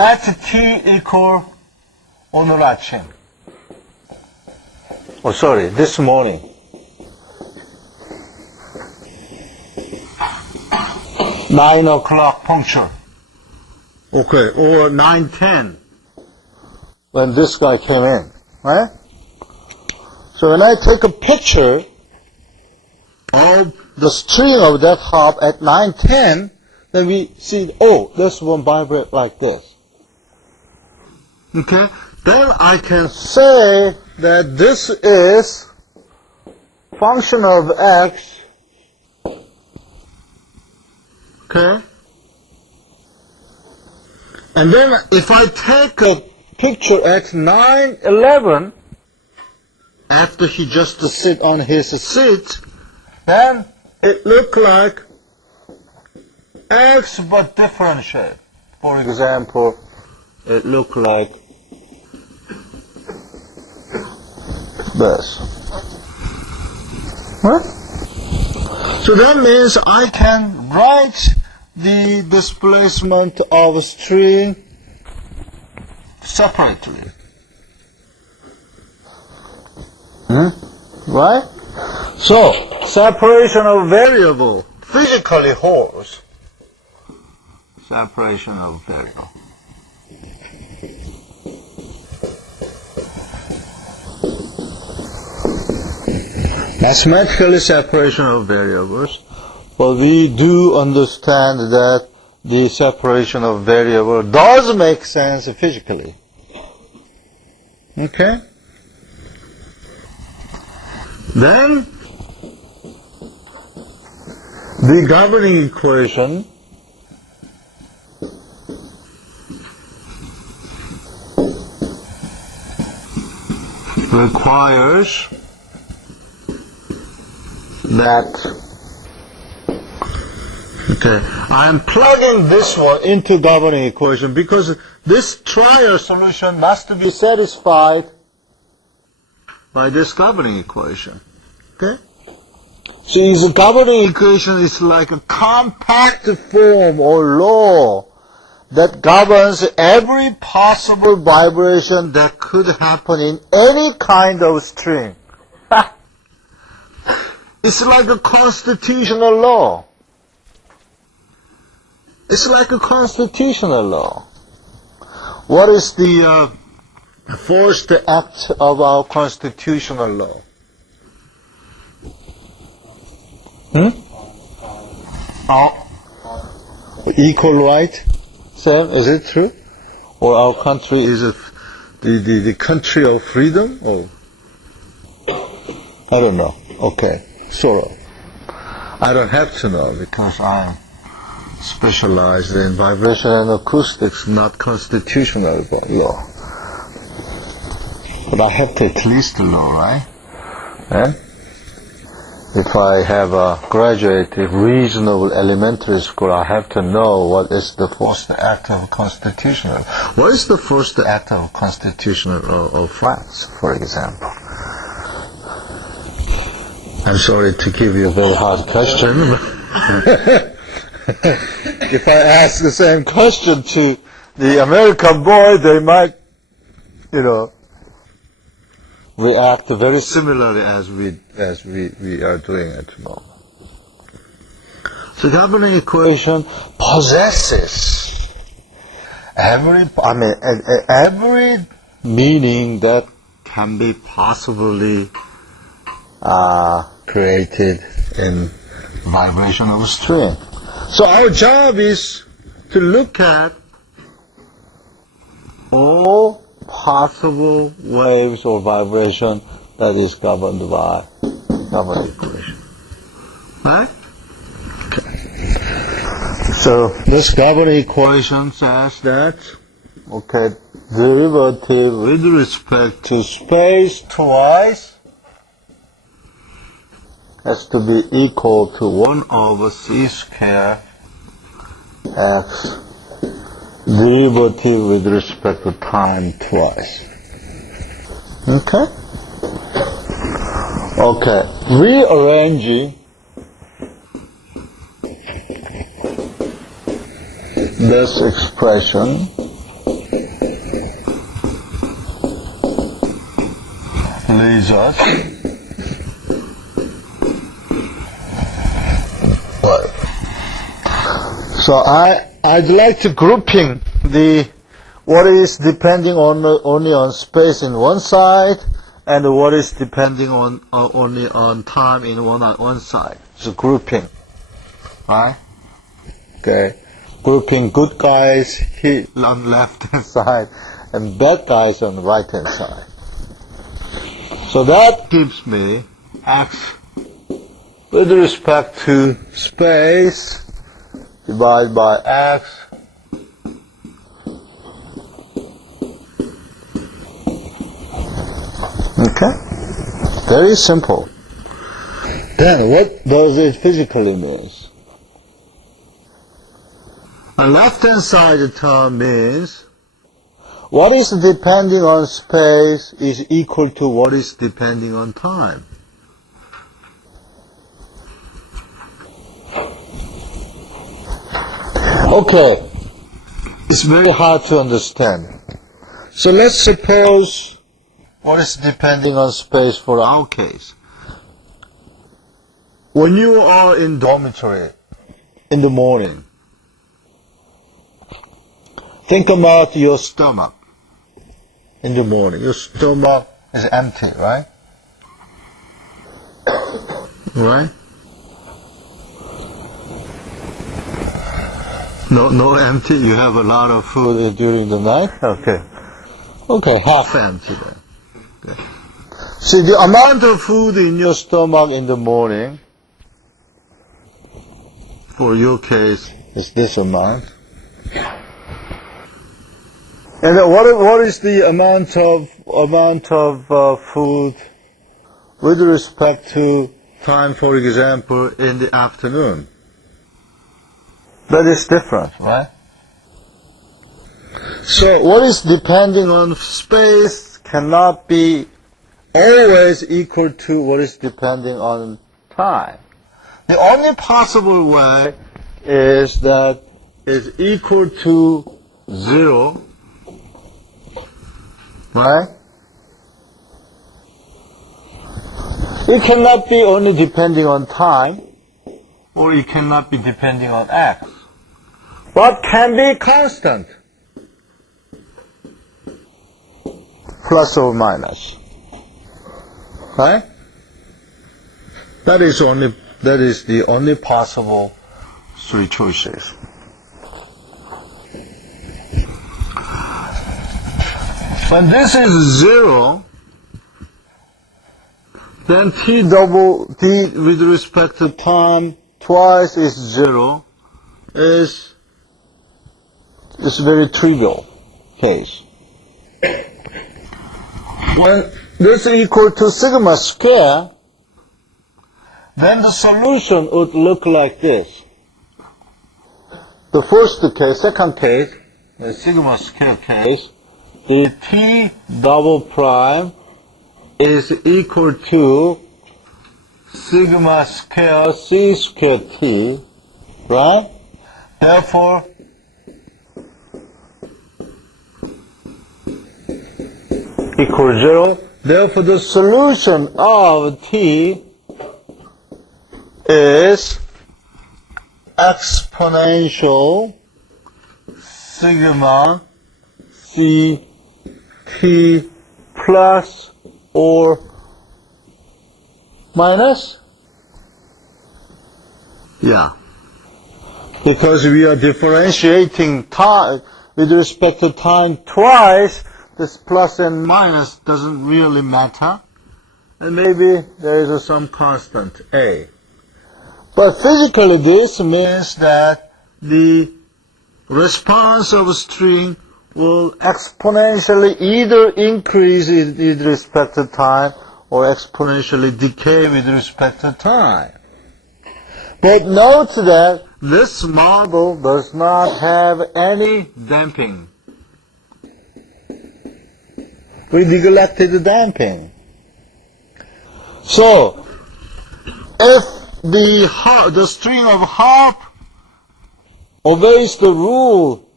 at t equal 오늘 아침. Oh, sorry, this morning. 9 o'clock punctual. Okay, or 9:10 when this guy came in, right? So when I take a picture of the string of that hop at 9:10, then we see, oh, this one vibrate like this. Okay? Then I can say that this is function of x, okay? And then if I take a picture at 9:11, after he just sit on his seat, then it look like x but different shape. For example, it look like this. Huh? So that means I can write the displacement of a string separately. Right? So, separation of variable physically holds. Separation of variable. Mathematically separation of variables, but we do understand that the separation of variable does make sense physically. Okay? Then, the governing equation requires that, okay, I am plugging this one into governing equation because this trial solution must be satisfied by this governing equation. Okay? So the governing equation is like a compact form or law that governs every possible vibration that could happen in any kind of string. It's like a constitutional law. It's like a constitutional law. What is the first act of our constitutional law? Equal right? Sam, is it true? Or our country is the country of freedom? Or I don't know. Okay, sort of. I don't have to know because I'm specialized in vibration and acoustics, not constitutional law. But I have to at least know, right? Eh? If I have graduated reasonable elementary school, I have to know what is the first act of constitutional. What is the first act of constitutional of France, for example? I'm sorry to give you a very hard question. If I ask the same question to the American boy, they might, react very similarly as we are doing at the moment. So governing equation possesses every meaning that can be possibly created in vibration of a string. So our job is to look at all possible waves or vibration that is governed by governing equation. Right? Okay. So this governing equation says that, okay, derivative with respect to space twice has to be equal to 1 over c square x derivative with respect to time twice. Okay? Okay. Rearranging this expression lasers. Right. So I'd like to grouping the what is depending on only on space in one side and what is depending on only on time in one side. So grouping, right? Okay, grouping good guys here on left hand side and bad guys on the right hand side. So that gives me x with respect to space divided by x okay? Very simple. Then what does it physically mean? A left-hand side term means what is depending on space is equal to what is depending on time. Okay, it's very hard to understand. So let's suppose what is depending on space for our case. When you are in dormitory in the morning, think about your stomach in the morning. Your stomach is empty, right? Right? No empty. You have a lot of food during the night? Okay. Okay, half empty then. Okay. See, the amount of food in your stomach in the morning, for your case, is this amount. And what is the amount of food with respect to time, for example, in the afternoon? That is different, right? So what is depending on space cannot be always equal to what is depending on time. The only possible way is that it's equal to 0, right? It cannot be only depending on time, or it cannot be depending on x, but can be constant, plus or minus, right? That is the only possible three choices. When this is 0, then t with respect to time twice is 0 is very trivial case. When this is equal to sigma square, then the solution would look like this. The first case, second case, the sigma square case, the t double prime is equal to sigma square c square t, right? Therefore, equal 0. Therefore, the solution of t is exponential sigma c t plus or minus? Yeah. Because we are differentiating time with respect to time twice, this plus and minus doesn't really matter. And maybe there is some constant, A. But physically this means that the response of a string will exponentially either increase with respect to time or exponentially decay with respect to time. But note that this model does not have any damping. We neglected the damping. So, if the string of harp obeys the rule